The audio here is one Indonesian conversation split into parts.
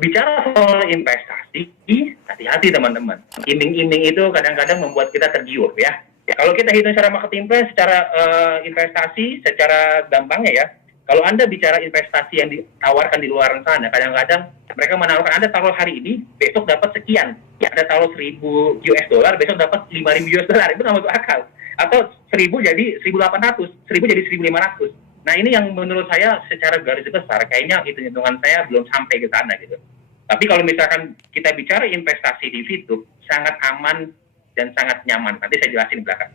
bicara soal investasi, hati-hati teman-teman. Iming-iming itu kadang-kadang membuat kita tergiur ya. Kalau kita hitung secara marketing plan, secara investasi, secara gampangnya ya, kalau Anda bicara investasi yang ditawarkan di luar sana, kadang-kadang mereka menawarkan Anda taruh hari ini, besok dapat sekian. Ya, Anda taruh 1.000 US dollar, besok dapat 5.000 US dollar. Itu nggak masuk akal. Atau 1.000 jadi 1.800, 1.000 jadi 1.500. Nah, ini yang menurut saya secara garis besar, kayaknya hitung-hitungan saya belum sampai ke sana gitu. Tapi kalau misalkan kita bicara investasi di VTube, sangat aman dan sangat nyaman. Nanti saya jelasin di belakang.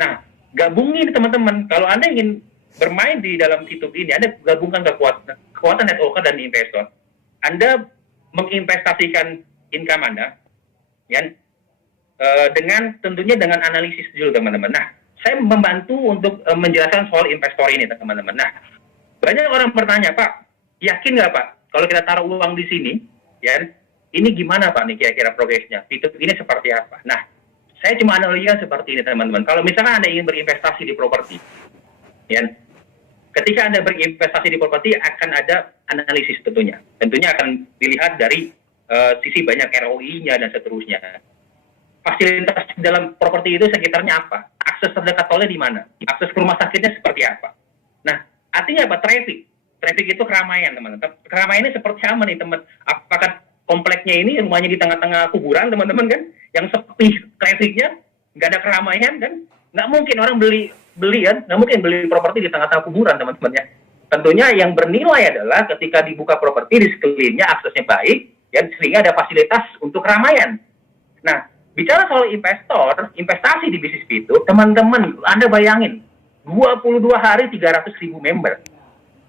Nah, gabungin teman-teman. Kalau Anda ingin bermain di dalam VTube ini, Anda gabungkan kekuatan networker dan investor. Anda menginvestasikan income Anda, ya, tentunya dengan analisis dulu teman-teman. Nah, saya membantu untuk menjelaskan soal investor ini teman-teman. Nah, banyak orang bertanya, Pak, yakin nggak Pak, kalau kita taruh uang di sini, ya, ini gimana Pak nih kira-kira progresnya? VTube ini seperti apa? Nah, saya cuma analogikan seperti ini teman-teman. Kalau misalkan Anda ingin berinvestasi di properti, ya, ketika Anda berinvestasi di properti akan ada analisis tentunya. Tentunya akan dilihat dari sisi banyak ROI-nya dan seterusnya. Fasilitas dalam properti itu sekitarnya apa? Akses terdekat tolnya di mana? Akses ke rumah sakitnya seperti apa? Nah, artinya apa? Traffic. Traffic itu keramaian, teman-teman. Keramaian ini seperti apa nih, teman? Apakah kompleknya ini rumahnya di tengah-tengah kuburan, teman-teman kan? Yang sepi trafficnya, nggak ada keramaian kan? Nggak mungkin orang beli kan? Nggak mungkin beli properti di tengah-tengah kuburan, teman-teman ya. Tentunya yang bernilai adalah ketika dibuka properti di sekelilingnya aksesnya baik, ya, sehingga ada fasilitas untuk keramaian. Nah, bicara soal investasi di bisnis itu, teman-teman, Anda bayangin, 22 hari 300.000 member.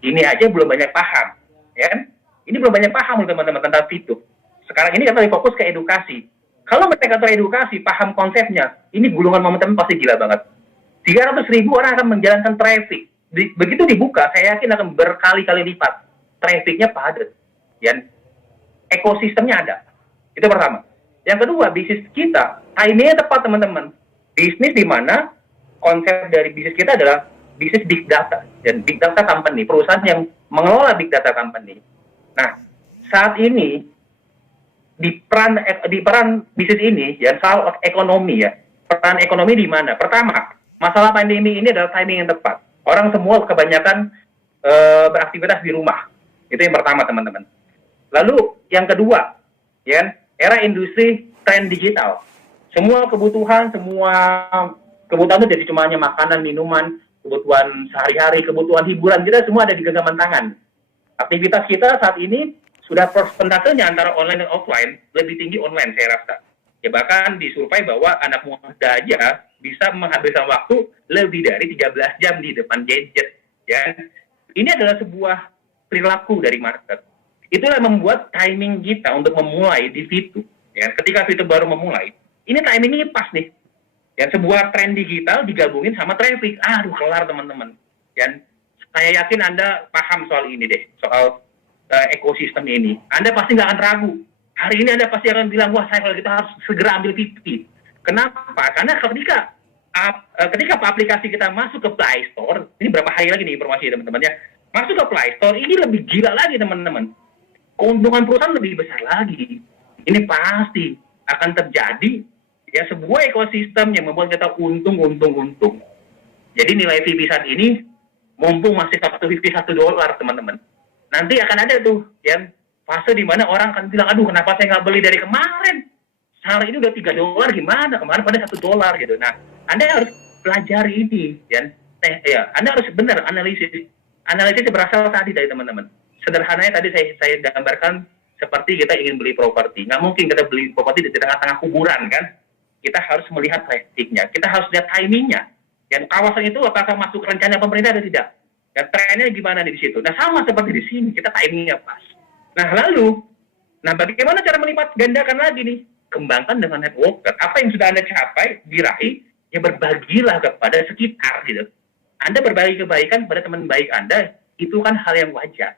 Ini aja belum banyak paham, ya kan? Ini belum banyak paham teman-teman tentang itu. Sekarang ini kita fokus ke edukasi. Kalau mereka teredukasi, paham konsepnya, ini gulungan momentum pasti gila banget. 300.000 orang akan menjalankan traffic. Begitu dibuka, saya yakin akan berkali-kali lipat. Trafficnya padat. Ya. Ekosistemnya ada. Itu pertama. Yang kedua, bisnis kita, timingnya tepat teman-teman. Bisnis di mana konsep dari bisnis kita adalah bisnis big data. Dan big data company, perusahaan yang mengelola big data company. Nah, saat ini, di peran bisnis ini, ya, soal ekonomi ya. Peran ekonomi di mana? Pertama, masalah pandemi ini adalah timing yang tepat. Orang semua kebanyakan beraktivitas di rumah. Itu yang pertama, teman-teman. Lalu yang kedua, ya, era industri tren digital. Semua kebutuhan itu jadi cuma hanya makanan, minuman, kebutuhan sehari-hari, kebutuhan hiburan kita semua ada di genggaman tangan. Aktivitas kita saat ini sudah persentasenya antara online dan offline lebih tinggi online saya rasa. Ya bahkan disurvei bahwa anak muda aja bisa menghabiskan waktu lebih dari 13 jam di depan gadget. Ya. Ini adalah sebuah perilaku dari market. Itulah yang membuat timing kita untuk memulai di VTube. Ya. Ketika VTube baru memulai, ini timingnya pas nih. Ya, sebuah tren digital digabungin sama traffic. Aduh, kelar teman-teman. Dan saya yakin Anda paham soal ini deh, soal ekosistem ini. Anda pasti nggak akan ragu. Hari ini Anda pasti akan bilang, wah saya kalau kita harus segera ambil VTube. Kenapa? Karena ketika aplikasi kita masuk ke Play Store, ini berapa hari lagi nih informasi teman-teman ya, masuk ke Play Store, ini lebih gila lagi teman-teman. Keuntungan perusahaan lebih besar lagi. Ini pasti akan terjadi ya sebuah ekosistem yang membuat kita untung. Jadi nilai VP saat ini, mumpung masih $1 teman-teman. Nanti akan ada tuh ya fase di mana orang akan bilang, aduh kenapa saya nggak beli dari kemarin? Sekarang ini udah $3 gimana? Kemarin pada $1 gitu. Nah, Anda harus pelajari ini, ya. Anda harus benar analisis. Analisis berasal tadi dari teman-teman. Sederhananya tadi saya gambarkan seperti kita ingin beli properti. Nggak mungkin kita beli properti di tengah-tengah kuburan kan? Kita harus melihat trafficnya. Kita harus lihat timingnya. Dan kawasan itu apakah masuk rencana pemerintah atau tidak? Dan trennya gimana di situ? Nah, sama seperti di sini. Kita timingnya pas. Nah, bagaimana cara melipat gandakan lagi nih? Kembangkan dengan networker. Apa yang sudah Anda capai, diraih, ya berbagilah kepada sekitar gitu. Anda berbagi kebaikan kepada teman baik Anda, itu kan hal yang wajar.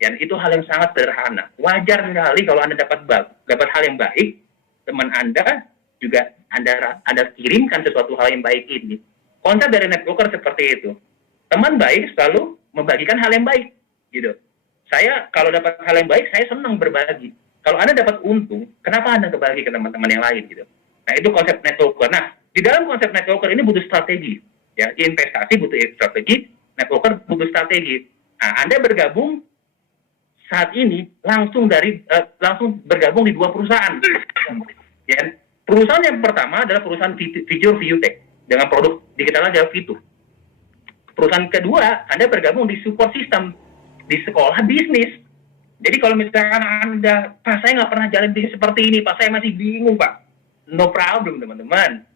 Dan itu hal yang sangat sederhana. Wajar sekali kalau Anda dapat hal yang baik, teman Anda juga Anda kirimkan sesuatu hal yang baik ini. Konsep dari networker seperti itu. Teman baik selalu membagikan hal yang baik, gitu. Saya kalau dapat hal yang baik, saya senang berbagi. Kalau Anda dapat untung, kenapa Anda berbagi ke teman-teman yang lain gitu? Nah, itu konsep networker. Nah, di dalam konsep networker ini butuh strategi. Ya, investasi butuh strategi, networker butuh strategi. Nah, Anda bergabung saat ini langsung bergabung di 2 perusahaan. Ya, perusahaan yang pertama adalah perusahaan Vijur VUTech dengan produk digital adalah Vitu. Perusahaan kedua, Anda bergabung di support system di sekolah bisnis. Jadi kalau misalkan Anda, Pak saya nggak pernah jalan bisnis seperti ini, Pak saya masih bingung Pak. No problem teman-teman.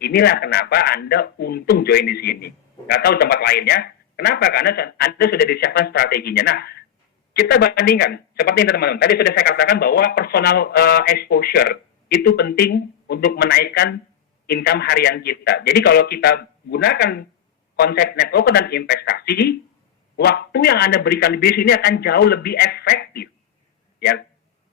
Inilah kenapa Anda untung join di sini. Nggak tahu tempat lainnya. Kenapa? Karena Anda sudah disiapkan strateginya. Nah, kita bandingkan. Seperti ini teman-teman. Tadi sudah saya katakan bahwa personal exposure itu penting untuk menaikkan income harian kita. Jadi kalau kita gunakan konsep networker dan investasi, waktu yang Anda berikan di bisnis ini akan jauh lebih efektif. Ya,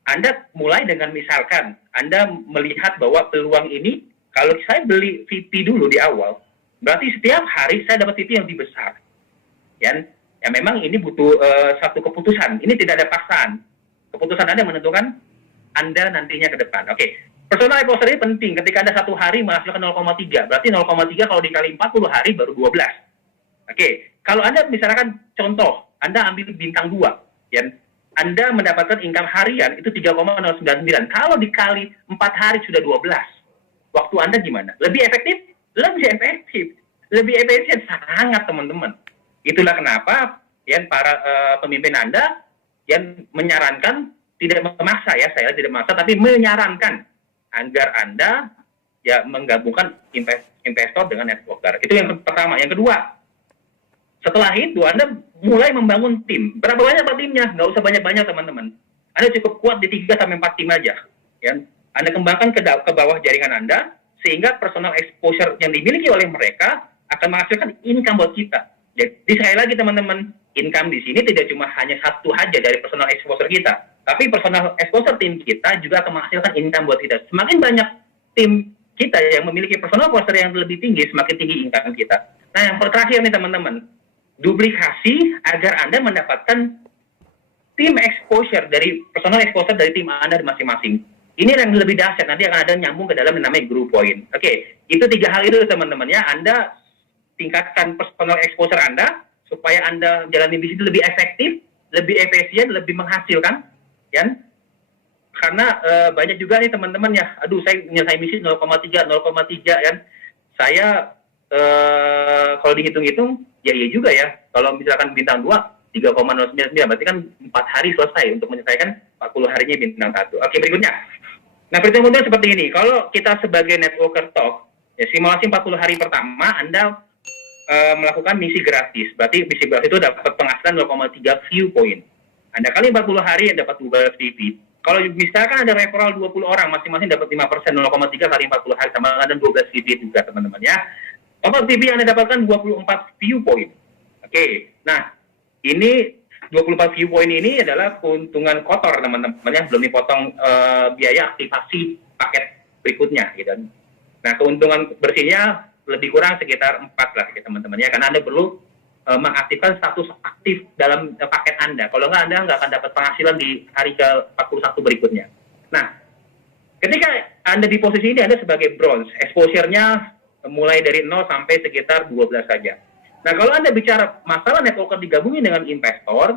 Anda mulai dengan misalkan Anda melihat bahwa peluang ini, kalau saya beli VP dulu di awal, berarti setiap hari saya dapat VP yang lebih besar. Ya memang ini butuh satu keputusan. Ini tidak ada paksaan. Keputusan Anda menentukan Anda nantinya ke depan. Oke. Personal exposure ini penting. Ketika Anda satu hari menghasilkan 0,3, berarti 0,3 kalau dikali 40 hari baru 12. Oke. Kalau Anda misalkan contoh, Anda ambil bintang 2, ya, Anda mendapatkan income harian itu 3,099. Kalau dikali 4 hari sudah 12. Waktu Anda gimana? Lebih efektif? Lebih efektif. Lebih efisien sangat, teman-teman. Itulah kenapa ya para pemimpin Anda yang menyarankan, tidak memaksa ya, saya tidak memaksa, tapi menyarankan agar Anda ya menggabungkan investor dengan networker. Itu yang pertama. Yang kedua, setelah itu Anda mulai membangun tim. Berapa banyak timnya? Nggak usah banyak-banyak teman-teman. Anda cukup kuat di 3-4 tim aja. Ya. Anda kembangkan ke bawah jaringan Anda, sehingga personal exposure yang dimiliki oleh mereka akan menghasilkan income buat kita. Jadi sekali lagi teman-teman, income di sini tidak cuma hanya satu aja dari personal exposure kita, tapi personal exposure tim kita juga akan menghasilkan income buat kita. Semakin banyak tim kita yang memiliki personal exposure yang lebih tinggi, semakin tinggi income kita. Nah, yang terakhir nih teman-teman, duplikasi agar Anda mendapatkan tim exposure dari personal exposure dari tim Anda masing-masing. Ini yang lebih dahsyat, nanti akan ada nyambung ke dalam yang namanya group point. Oke, itu 3 hal itu teman-teman ya. Anda tingkatkan personal exposure Anda supaya Anda jalani bisnis lebih efektif, lebih efisien, lebih menghasilkan, ya. Karena banyak juga nih teman-teman ya, aduh saya menyelesaikan bisnis 0,3 ya. Saya kalau dihitung-hitung, ya iya juga ya. Kalau misalkan bintang 2, 3,099, berarti kan 4 hari selesai untuk menyelesaikan 40 harinya bintang 1. Oke, berikutnya. Nah, perhitungan seperti ini. Kalau kita sebagai networker talk, ya simulasi 40 hari pertama, Anda melakukan misi gratis. Berarti misi gratis itu dapat penghasilan 0,3 view point. Anda kali 40 hari yang dapat 12 VP. Kalau misalkan ada referral 20 orang, masing-masing dapat 5%, 0,3 kali 40 hari sama dengan 12 VP juga teman-teman ya. Total VP yang Anda dapatkan 24 view point. Oke, nah ini 24 view point ini adalah keuntungan kotor teman-teman ya, belum dipotong biaya aktivasi paket berikutnya gitu. Nah, keuntungan bersihnya lebih kurang sekitar 4 lah ya teman-teman ya, karena Anda perlu mengaktifkan status aktif dalam paket Anda. Kalau nggak, Anda nggak akan dapat penghasilan di hari ke-41 berikutnya. Nah, ketika Anda di posisi ini, Anda sebagai bronze, exposure-nya mulai dari 0 sampai sekitar 12 saja. Nah, kalau Anda bicara masalah networker digabungin dengan investor,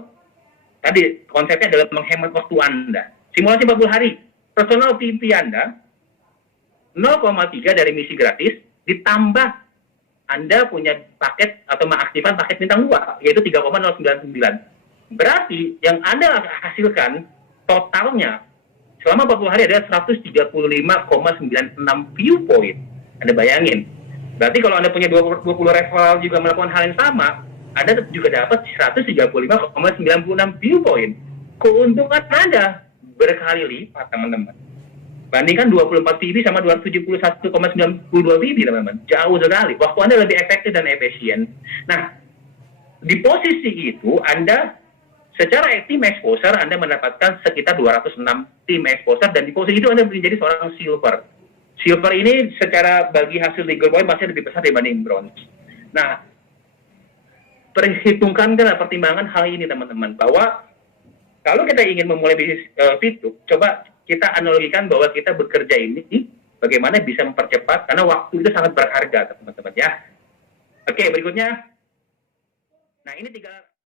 tadi konsepnya adalah menghemat waktu Anda. Simulasi 40 hari, personal VP Anda 0,3 dari misi gratis, ditambah Anda punya paket atau mengaktifkan paket bintang 2, yaitu 3,099. Berarti yang Anda hasilkan totalnya selama 40 hari adalah 135,96 view point. Anda bayangin. Berarti kalau Anda punya 20 referral juga melakukan hal yang sama, Anda juga dapat 135,96 view point. Keuntungan Anda berkali lipat, teman-teman. Bandingkan 24 VP sama 271,92 VP, teman-teman. Jauh sekali. Waktu Anda lebih efektif dan efisien. Nah, di posisi itu, Anda secara team exposure, Anda mendapatkan sekitar 206 team exposure, dan di posisi itu Anda menjadi seorang silver. Silver ini secara bagi hasil legal point masih lebih besar dibanding bronze. Nah, perhitungkan dan pertimbangan hal ini, teman-teman, bahwa Kalau kita ingin memulai bisnis Fituk, coba kita analogikan bahwa kita bekerja ini bagaimana bisa mempercepat, karena waktu itu sangat berharga, teman-teman ya. Oke, berikutnya. Nah, ini tiga